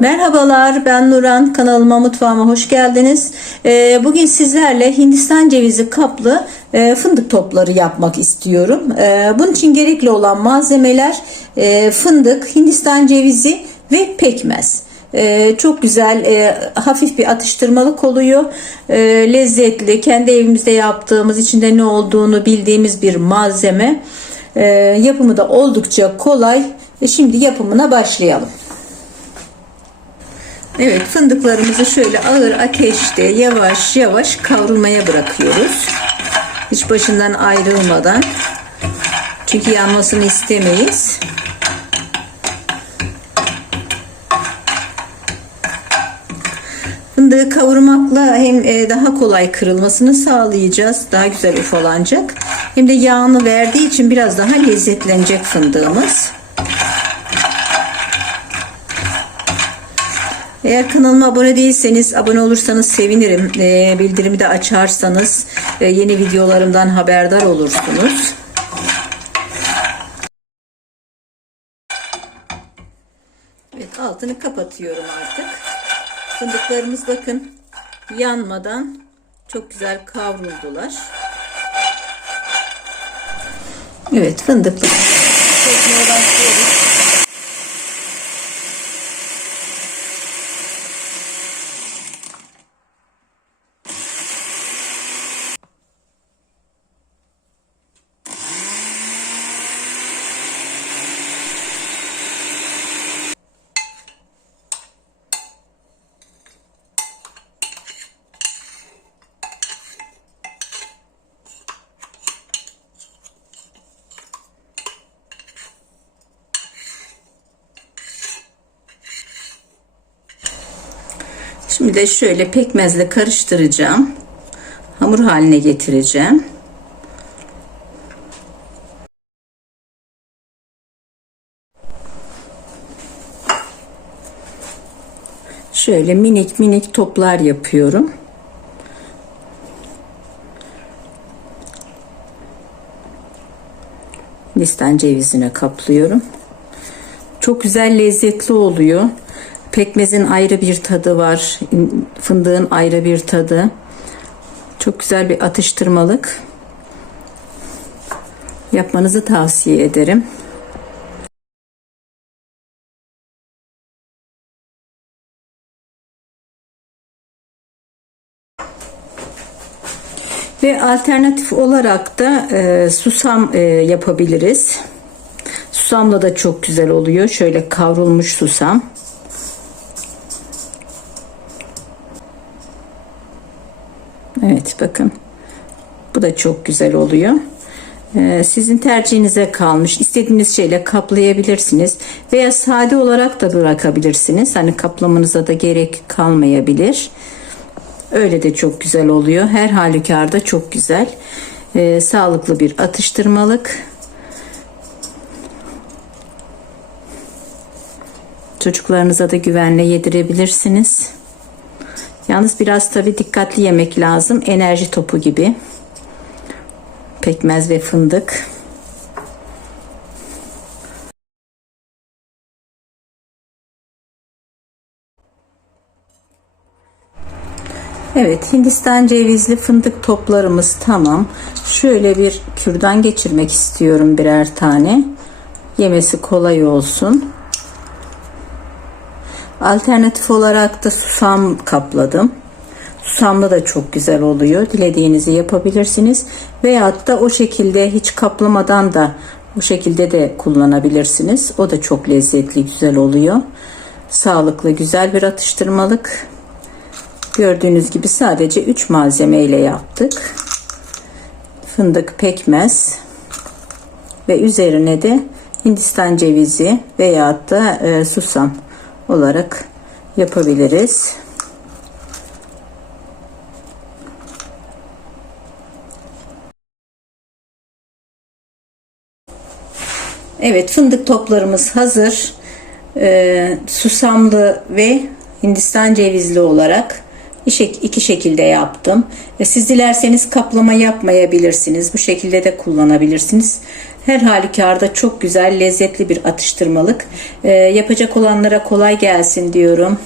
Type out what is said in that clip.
Merhabalar ben Nuran kanalıma mutfağıma hoş geldiniz. Ee, bugün sizlerle Hindistan cevizi kaplı e, fındık topları yapmak istiyorum. Ee, bunun için gerekli olan malzemeler e, fındık, Hindistan cevizi ve pekmez. Ee, çok güzel e, hafif bir atıştırmalık oluyor Ee, lezzetli kendi evimizde yaptığımız içinde ne olduğunu bildiğimiz bir malzeme Ee, yapımı da oldukça kolay E, şimdi yapımına başlayalım Evet fındıklarımızı şöyle ağır ateşte yavaş yavaş kavrulmaya bırakıyoruz. Hiç başından ayrılmadan. Çünkü yanmasını istemeyiz. Fındığı kavurmakla hem e, daha kolay kırılmasını sağlayacağız. Daha güzel ufalanacak. Hem de yağını verdiği için biraz daha lezzetlenecek fındığımız. Eğer kanalıma abone değilseniz abone olursanız sevinirim. Ee, bildirimi de açarsanız e, yeni videolarımdan haberdar olursunuz. Evet altını kapatıyorum artık. Fındıklarımız bakın yanmadan çok güzel kavruldular. Evet fındıklı. Çekmeye başlıyoruz. Şimdi de şöyle pekmezle karıştıracağım. Hamur haline getireceğim. Şöyle minik minik toplar yapıyorum. Hindistan cevizine kaplıyorum. Çok güzel lezzetli oluyor. Pekmezin ayrı bir tadı var. Fındığın ayrı bir tadı. Çok güzel bir atıştırmalık. Yapmanızı tavsiye ederim. Ve alternatif olarak da e, susam e, yapabiliriz. Susamla da çok güzel oluyor. Şöyle kavrulmuş susam. Evet bakın. Bu da çok güzel oluyor. Ee, sizin tercihinize kalmış. İstediğiniz şeyle kaplayabilirsiniz. Veya sade olarak da bırakabilirsiniz. Hani kaplamanıza da gerek kalmayabilir. Öyle de çok güzel oluyor. Her halükarda çok güzel. Ee, sağlıklı bir atıştırmalık. Çocuklarınıza da güvenle yedirebilirsiniz. Yalnız biraz tabi dikkatli yemek lazım. Enerji topu gibi. Pekmez ve fındık. Evet Hindistan cevizli fındık toplarımız tamam. Şöyle bir kürdan geçirmek istiyorum birer tane. Yemesi kolay olsun. Alternatif olarak da susam kapladım. Susamlı da çok güzel oluyor. Dilediğinizi yapabilirsiniz. Veyahut da o şekilde hiç kaplamadan da bu şekilde de kullanabilirsiniz. O da çok lezzetli, güzel oluyor. Sağlıklı, güzel bir atıştırmalık. Gördüğünüz gibi sadece 3 malzeme ile yaptık. Fındık pekmez ve üzerine de Hindistan cevizi veyahut da e, susam olarak yapabiliriz. Evet fındık toplarımız hazır. Ee, susamlı ve Hindistan cevizli olarak iki şekilde yaptım. Siz dilerseniz kaplama yapmayabilirsiniz. Bu şekilde de kullanabilirsiniz. Her halükarda çok güzel, lezzetli bir atıştırmalık. Ee, yapacak olanlara kolay gelsin diyorum.